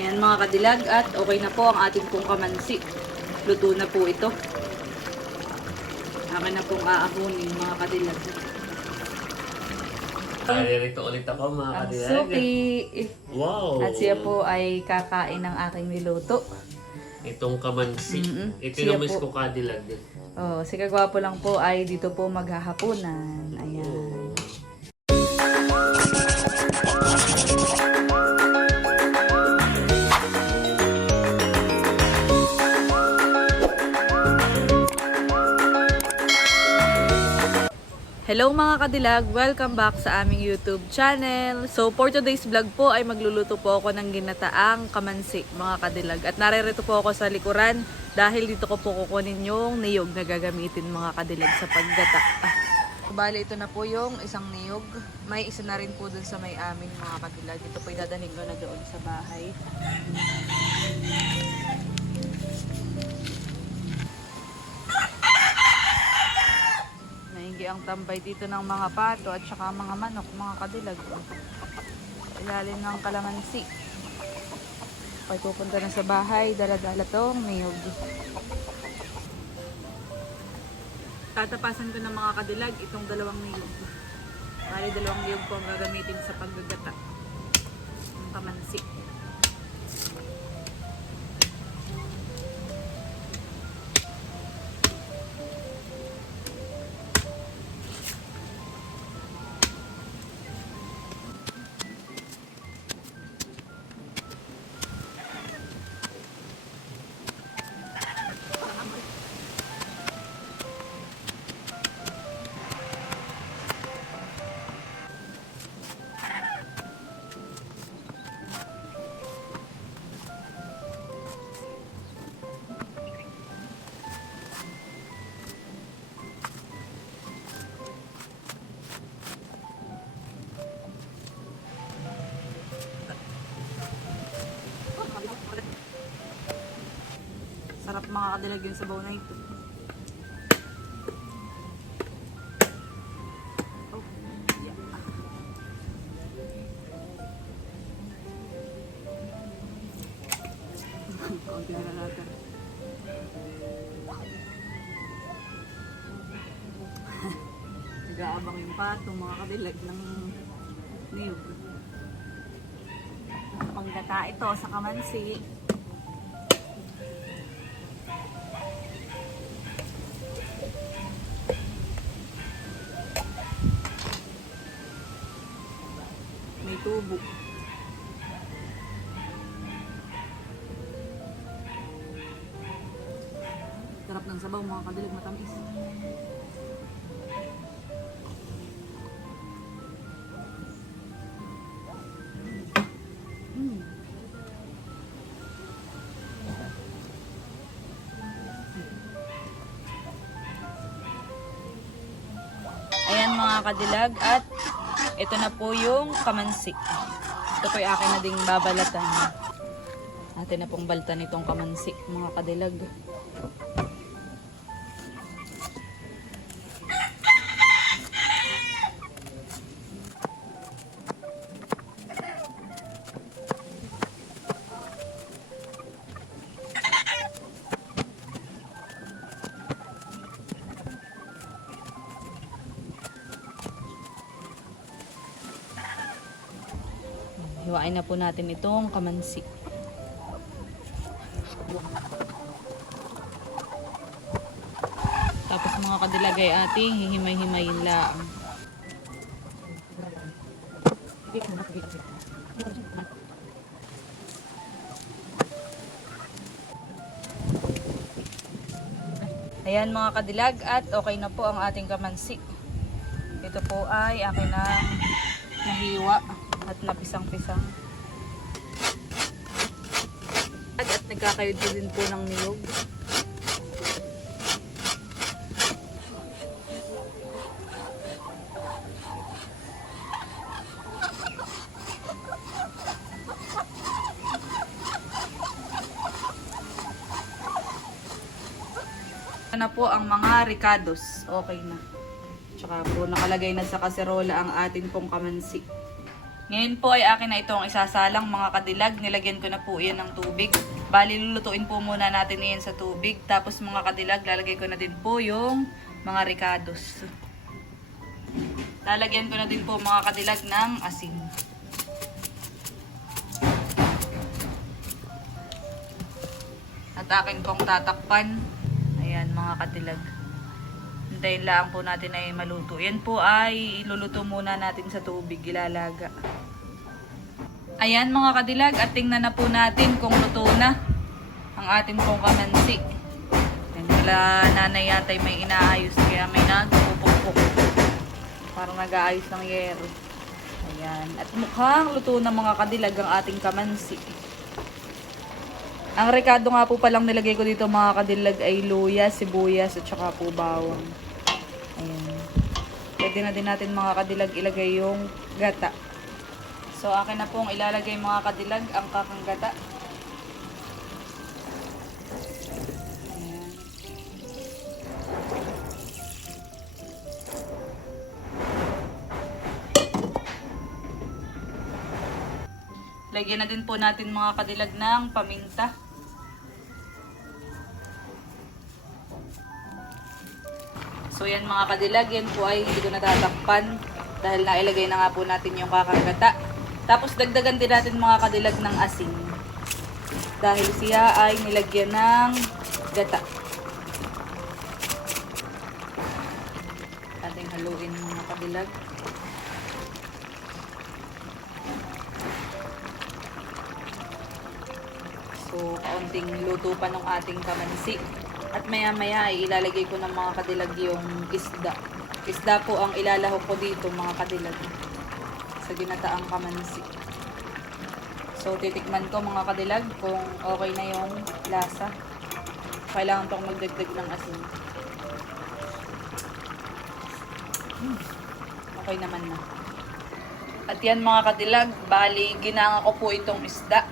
Ayan mga kadilag at okay na po ang ating pong kamansi. Luto na po ito. Akin na pong aahunin mga kadilag. Naririto ulit ako mga Ang kadilag. suki! Wow! At siya po ay kakain ng aking niluto. Itong kamansi. Mm-mm. Ito Siya yung miss po. ko kadilag din. Oh, si Kagwapo lang po ay dito po maghahaponan. Ayan. Hello mga kadilag! Welcome back sa aming YouTube channel. So for today's vlog po ay magluluto po ako ng ginataang kamansi mga kadilag. At naririto po ako sa likuran dahil dito ko po kukunin yung niyog na gagamitin mga kadilag sa paggata. Ah. Bale, ito na po yung isang niyog. May isa na rin po dun sa may amin mga kadilag. Ito po idadaling ko na doon sa bahay. Ang tambay dito ng mga pato at saka mga manok, mga kadilag. Ilalim ng kalamansi. Pag pupunta na sa bahay, dala-dala tong niyog. Tatapasan ko ng mga kadilag itong dalawang niyog. Bali, dalawang niyog po ang gagamitin sa paggagata. Ang kamansi. Kadilag yung sabaw na ito. Oh, yeah. Nag-aabang yung pato, mga kadilag ng niyog. Panggata ito sa kamansi. Tubo. Sarap ng sabaw mga kadilag matamis. Mm. Ayan mga kadilag at ito na po yung kamansi. Ito po yung akin na ding babalatan. Atin na pong baltan itong kamansi, mga kadilag. Hiwain na po natin itong kamansi. Tapos mga kadilagay ate, hihimay-himayin lang. Ayan mga kadilag at okay na po ang ating kamansi. Ito po ay akin na nahiwa at napisang-pisang. At, at nagkakayod din po ng niyog. na po ang mga ricados. Okay na. Tsaka po nakalagay na sa kaserola ang atin pong kamansi. Ngayon po ay akin na itong isasalang mga kadilag. Nilagyan ko na po yan ng tubig. Bali, lulutuin po muna natin yan sa tubig. Tapos mga kadilag, lalagay ko na din po yung mga ricados. Lalagyan ko na din po mga kadilag ng asin. At akin pong tatakpan. Ayan mga kadilag. Hintayin lang po natin ay maluto. Yan po ay iluluto muna natin sa tubig, ilalaga. Ayan mga kadilag, at tingnan na po natin kung luto na ang ating pong kamansi. Pala nanay yata ay may inaayos kaya may nagpupukpuk. Parang nag-aayos ng yero. Ayan. At mukhang luto na mga kadilag ang ating kamansi. Ang rekado nga po palang nilagay ko dito mga kadilag ay luya, sibuyas at saka po bawang. Ayan. Pwede na din natin mga kadilag ilagay yung gata. So akin na pong ilalagay mga kadilag ang kakang gata. Lagyan na din po natin mga kadilag ng paminta. So yan mga kadilag, yan po ay hindi ko natatakpan dahil nailagay na nga po natin yung kakagata. Tapos dagdagan din natin mga kadilag ng asin. Dahil siya ay nilagyan ng gata. Ating haluin mga kadilag. So, kaunting luto pa ng ating kamansi. At maya maya ay ilalagay ko ng mga kadilag yung isda. Isda po ang ilalahok ko dito mga kadilag. Sa ginataang kamansi. So, titikman ko mga kadilag kung okay na yung lasa. Kailangan akong magdagdag ng asin. Hmm, Okay naman na. At yan mga kadilag, bali ginanga ko po itong isda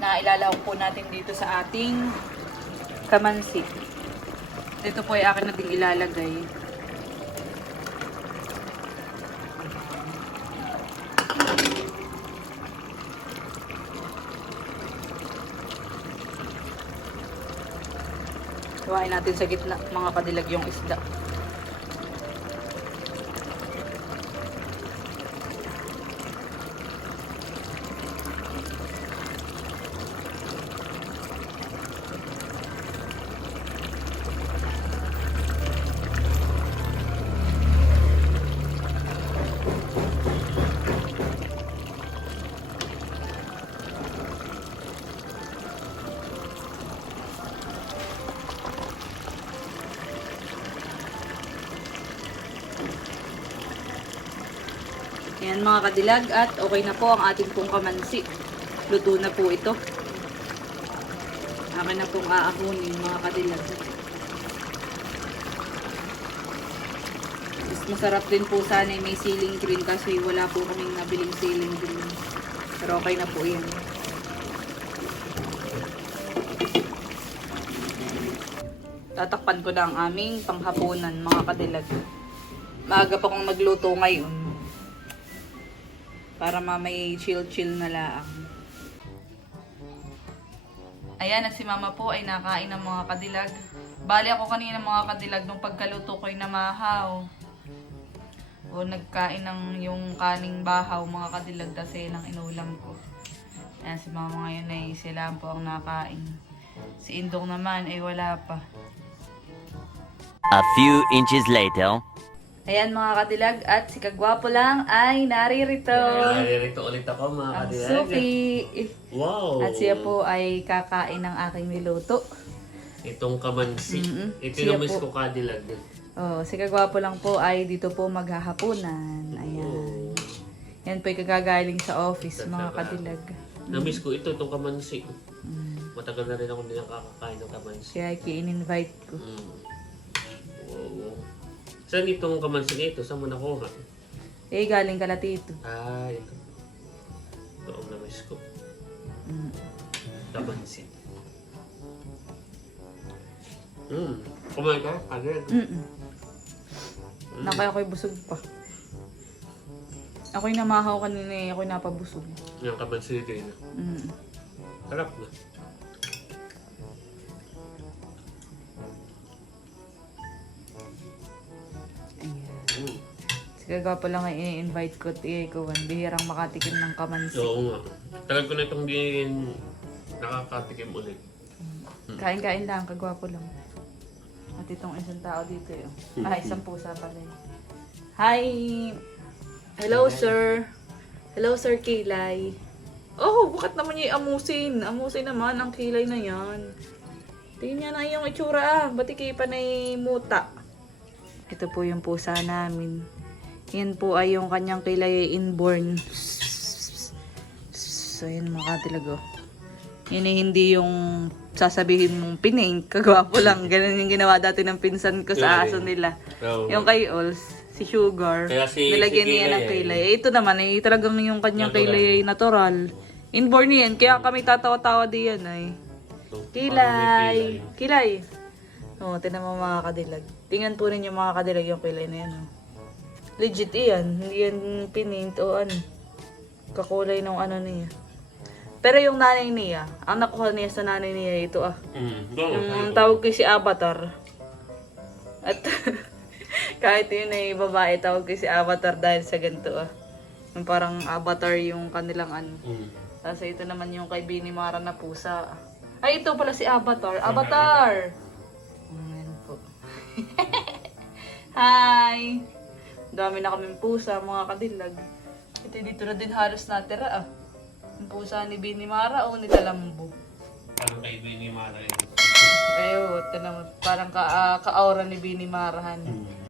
na ilalahok po natin dito sa ating kamansi. Dito po ay akin natin ilalagay. Gawain natin sa gitna mga kadilag yung isda. Yan mga kadilag at okay na po ang ating pong kamansi. Luto na po ito. Akin na pong aahunin mga kadilag. Mas masarap din po sana may ceiling green kasi wala po kaming nabiling ceiling green. Pero okay na po yan. Tatakpan ko na ang aming panghapunan mga kadilag. Maaga pa kong nagluto ngayon. Para mamay chill-chill na lang. Ayan, at si mama po ay nakain ng mga kadilag. Bali ako kanina mga kadilag nung pagkaluto ko ay namahaw. O nagkain ng yung kaning bahaw mga kadilag kasi ng inulam ko. Ayan, si mama ngayon ay sila po ang nakain. Si Indong naman ay wala pa. A few inches later. Ayan mga kadilag at si Kagwapo lang ay naririto. Naririto ulit ako mga Ang kadilag. Suki. Wow! At siya po ay kakain ng aking niluto. Itong kamansi. Mm-mm. Ito Siya yung miss po. ko kadilag. Oh, si Kagwapo lang po ay dito po maghahaponan. Ayan. Yan po ay kagagaling sa office, mga kadilag. Na-miss ko ito, itong kamansi. Mm. Matagal na rin ako hindi nakakakain ng kamansi. Kaya ki-invite ko. Mm. Wow. Saan itong kamansi na ito? Saan mo nakuha? Eh, galing kalatito. Ah, ito. Ito ang na-miss ko. Mm. Kamansi. Mm. Kumain ka? Agad. Mm-mm. Nakaya ko'y busog pa. Ako'y namahaw kanina eh. Ako'y napabusog. Yung kamansi din. Mm. Sarap na. Sige ka pala nga i-invite ko ti Kuwan. Bihirang makatikim ng kamansi. Oo nga. Tagal ko na itong din nakakatikim ulit. Kain-kain lang, kagwapo lang. At itong isang tao dito yun. Ah, isang pusa pala yun. Hi! Hello, sir. Hello, sir Kilay. Oh, bakit naman niya amusin? Amusin naman ang kilay na yan. Tingnan niya na yung itsura ah. Ba't pa na muta? Ito po yung pusa namin. Yan po ay yung kanyang kilay inborn. So, yun mga katilag oh. Yun ay hindi yung sasabihin mong pinaint, kagwapo lang. Ganun yung ginawa dati ng pinsan ko sa aso nila. Oo. Yung kay Ols, si Sugar, Kaya si- nilagyan si niya ng ay- kilay. Eh, ito naman, eh, talagang yung kanyang Natural. kilay ay natural. Inborn yan, kaya kami tatawa-tawa diyan ay. So, Kilay! Kilay! Oh, tinan mo mga kadilag. Tingnan po ninyo mga kadilag yung kilay na yan. Oh. Legit yan, hindi yan pinaint o ano. Kakulay ng ano niya. Pero yung nanay niya, ang nakuha niya sa nanay niya ito ah. Mm. Oo. Yung tawag ko si Avatar. At kahit yun ay babae, tawag ko si Avatar dahil sa ganito ah. Yung parang Avatar yung kanilang ano. Mm. Tapos ito naman yung kay Bini Mara na pusa. Ay, ito pala si Avatar. Avatar! Ayan po. Hi! Dami na kaming pusa, mga kadilag. Ito dito na din halos natira ah. Yung pusa ni Bini Mara o ni Talambo. Parang kay Benny Mara yun. Ayun, ito naman. Parang ka, ah, ka-aura ni Bini Marahan. Mm.